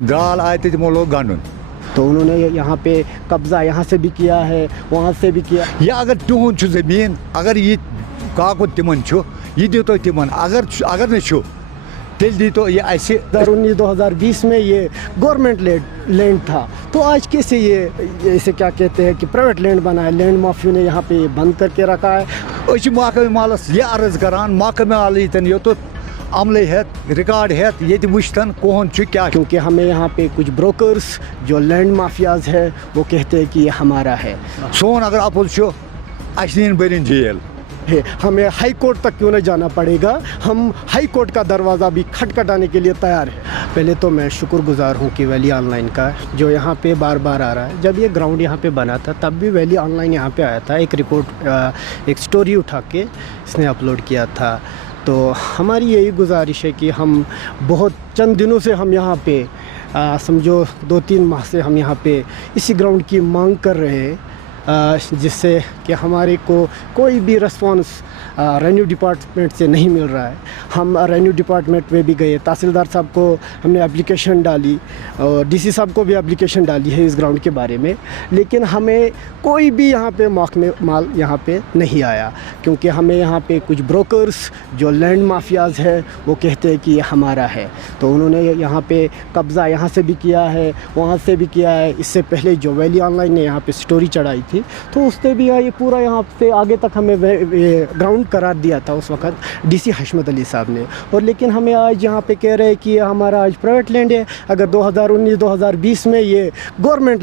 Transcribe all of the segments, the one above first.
द्राल आए थे तमो लोग गंडन तो उन्होंने यहाँ पे कब्ज़ा यहाँ से भी किया है, वहाँ से भी किया। या अगर तुहन छु ज़मीन अगर ये काकुत तिमन छु ये दितो तिमन अगर न छु तेल दितो ये ऐसे 2019-2020 में ये गवर्नमेंट लैंड था, तो आज कैसे ये इसे क्या कहते हैं कि प्राइवेट लैंड बना है। लैंड माफियों ने यहाँ पे बंद करके रखा है। महकमे मालस ये अर्ज करान महकमे माल यन योत अमले हेत रिकॉर्ड हेत ये वुचतन कौन क्या, क्योंकि हमें यहाँ पे कुछ ब्रोकर्स जो लैंड माफियाज है वो कहते हैं कि ये हमारा है। सोन अगर अपुल छु अशनीन बरिन जेल है, हमें हाई कोर्ट तक क्यों नहीं जाना पड़ेगा, हम हाई कोर्ट का दरवाज़ा भी खटखटाने के लिए तैयार है। पहले तो मैं शुक्रगुजार हूँ कि वैली ऑनलाइन का, जो यहाँ पे बार बार आ रहा है। जब ये ग्राउंड यहाँ पे बना था तब भी वैली ऑनलाइन यहाँ पे आया था, एक रिपोर्ट एक स्टोरी उठा के इसने अपलोड किया था। तो हमारी यही गुजारिश है कि हम बहुत चंद दिनों से हम यहाँ पे समझो 2-3 माह से हम यहाँ पे इसी ग्राउंड की मांग कर रहे हैं, जिससे कि हमारे को कोई भी रिस्पॉन्स रेवेन्यू डिपार्टमेंट से नहीं मिल रहा है। हम रेवेन्यू डिपार्टमेंट में भी गए, तहसीलदार साहब को हमने एप्लीकेशन डाली और डीसी साहब को भी एप्लीकेशन डाली है इस ग्राउंड के बारे में, लेकिन हमें कोई भी यहाँ पे महकमे माल यहाँ पे नहीं आया, क्योंकि हमें यहाँ पे कुछ ब्रोकर्स जो लैंड माफियाज है वो कहते हैं कि ये हमारा है। तो उन्होंने यहाँ पे कब्ज़ा यहाँ से भी किया है, वहाँ से भी किया है। इससे पहले जो वैली ऑनलाइन ने यहाँ पे स्टोरी चढ़ाई थी तो उसने भी ये पूरा यहाँ से आगे तक हमें ग्राउंड करार दिया था उस वक्त डीसी हशमत अली साहब ने। और लेकिन हमें आज यहाँ पे कह रहे हैं कि ये हमारा आज प्राइवेट लैंड है। अगर 2019-2020 में ये गवर्नमेंट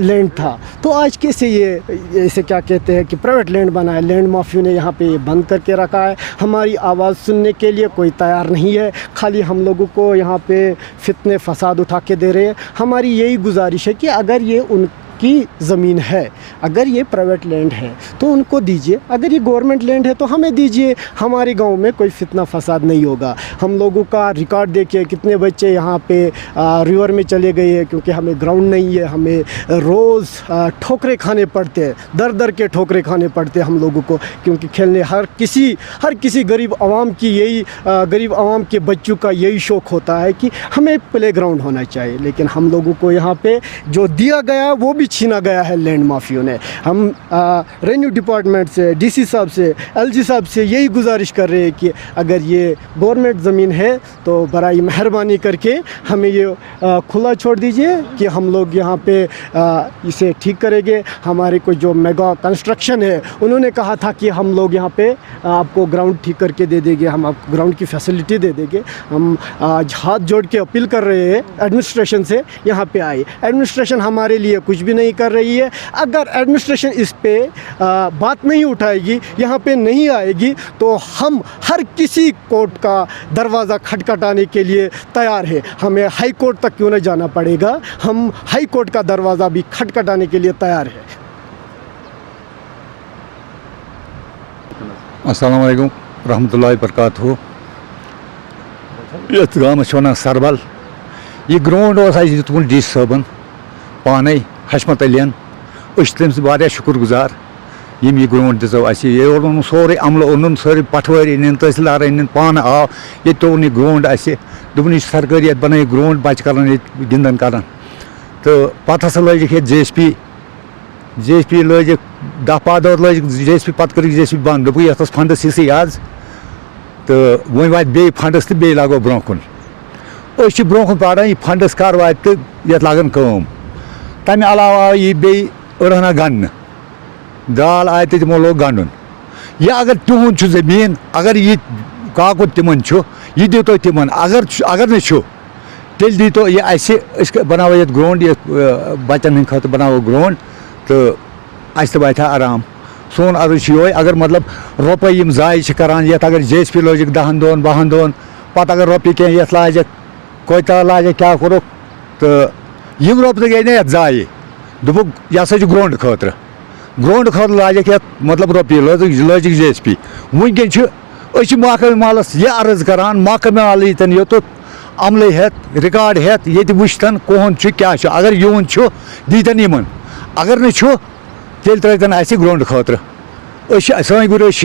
लैंड था, तो आज कैसे ये इसे क्या कहते हैं कि प्राइवेट लैंड बना है। लैंड माफियों ने यहाँ पे बंद करके रखा है। हमारी आवाज़ सुनने के लिए कोई तैयार नहीं है, खाली हम लोगों को यहाँ पे फितने फसाद उठा के दे रहे हैं। हमारी यही गुजारिश है कि अगर ये की ज़मीन है, अगर ये प्राइवेट लैंड है तो उनको दीजिए, अगर ये गवर्नमेंट लैंड है तो हमें दीजिए। हमारे गांव में कोई फितना फसाद नहीं होगा। हम लोगों का रिकॉर्ड देखिए, कितने बच्चे यहाँ पे रिवर में चले गए हैं क्योंकि हमें ग्राउंड नहीं है। हमें रोज़ ठोकरे खाने पड़ते हैं, दर दर के ठोकरे खाने पड़ते हैं हम लोगों को, क्योंकि खेलने हर किसी गरीब आवाम की यही गरीब आवाम के बच्चों का यही शौक़ होता है कि हमें प्ले ग्राउंड होना चाहिए। लेकिन हम लोगों को यहाँ पे जो दिया गया वो भी छीना गया है लैंड माफियों ने। हम रेवेन्यू डिपार्टमेंट से, डीसी साहब से, एलजी साहब से यही गुजारिश कर रहे हैं कि अगर ये गवर्नमेंट ज़मीन है तो बराई मेहरबानी करके हमें ये खुला छोड़ दीजिए कि हम लोग यहाँ पे इसे ठीक करेंगे। हमारे को जो मेगा कंस्ट्रक्शन है उन्होंने कहा था कि हम लोग यहाँ पे आपको ग्राउंड ठीक करके दे देंगे, हम आपको ग्राउंड की फैसिलिटी दे देंगे। हम आज हाथ जोड़ के अपील कर रहे हैं एडमिनिस्ट्रेशन से, यहाँ पे आए। एडमिनिस्ट्रेशन हमारे लिए कुछ भी नहीं कर रही है। अगर एडमिनिस्ट्रेशन इस पे बात नहीं उठाएगी, यहाँ पे नहीं आएगी, तो हम हर किसी कोर्ट का दरवाज़ा खटखटाने के लिए तैयार है। हमें हाई कोर्ट तक क्यों नहीं जाना पड़ेगा, हम हाई कोर्ट का दरवाज़ा भी खटखटाने के लिए तैयार है। अस्सलाम वालेकुम रहमतुल्लाहि बरकातहू। ये गाँव वन सरबल, ये ग्राउंड दितमुत डी साहबन पाने हशमत अलियन, तम वारिया शुक्र गुजार यम यह ग्राउंड दिजो ये ओन सोरे अमल ओन सारी पटवार इन तहसीलदार इन पान आव ये तोन यह ग्राउंड दोपन यह सरकारी ये बन ग्राउंड बच्चे कर गिंदन कर। तो पत हसा लजिक JSP लजिक 10-15 दह लजिक JSP पत कर JSP बंद दोप ये फंडस हिस्से आज। तो वो वात बे फंडस तो बे लगो ब्रो कुन ब्रो कुन पान यह फंडस कर वात तो ये लगन कम। तमें अलावा आव यह बे अरहना गन द्राल आए तो तमो लोग गंडन। या अगर तुहन छु ज़मीन अगर ये काकुत तिमन छु ये दितो तिमन अगर न छु तेल दितो ये ऐसे बनावो ये ग्राउंड ये बच्चन हंद खत बनावो ग्राउंड तो अस वात आराम। सोन अर्ज ये अगर मतलब रुपये यम जाय करान ये अगर JSP लजिक 10 दोन 12 दोन पत अगर रुपये कह ये लाजक कोता लाजक क्या करो तो यम रोप तो गई ना जाय दोप यह ग्राउंड खतर लाजक ये मतलब रुपये लजिक JSP। वनकन महकमे मालस ये अर्ज करान महकमे माल यन योत अमले हेत रिकॉर्ड हेत ये वुचतन कौन क्या, अगर यून दीतन इन, अगर न तेल तरतन ग्राउंड खतर। सन गुरेश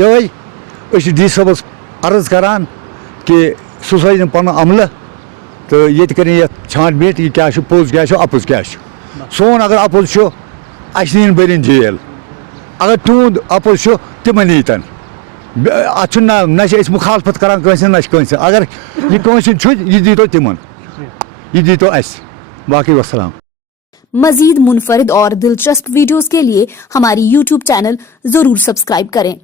डी साहबस अर्ज करान कि सह पन अमल तो ये करें ये छानबीन ये क्या पोज क्या अपोज क्या सोन अगर अपोज अन बरन जेल अगर तुंद अपोज तिम नीतन अत ना मुखालफत करान ना अगर यह दी तो तिमन यह दी तो बाकी वस्सलाम। मजीद मुनफरिद और दिलचस्प वीडियोस के लिए हमारी YouTube चैनल जरूर सब्सक्राइब करें।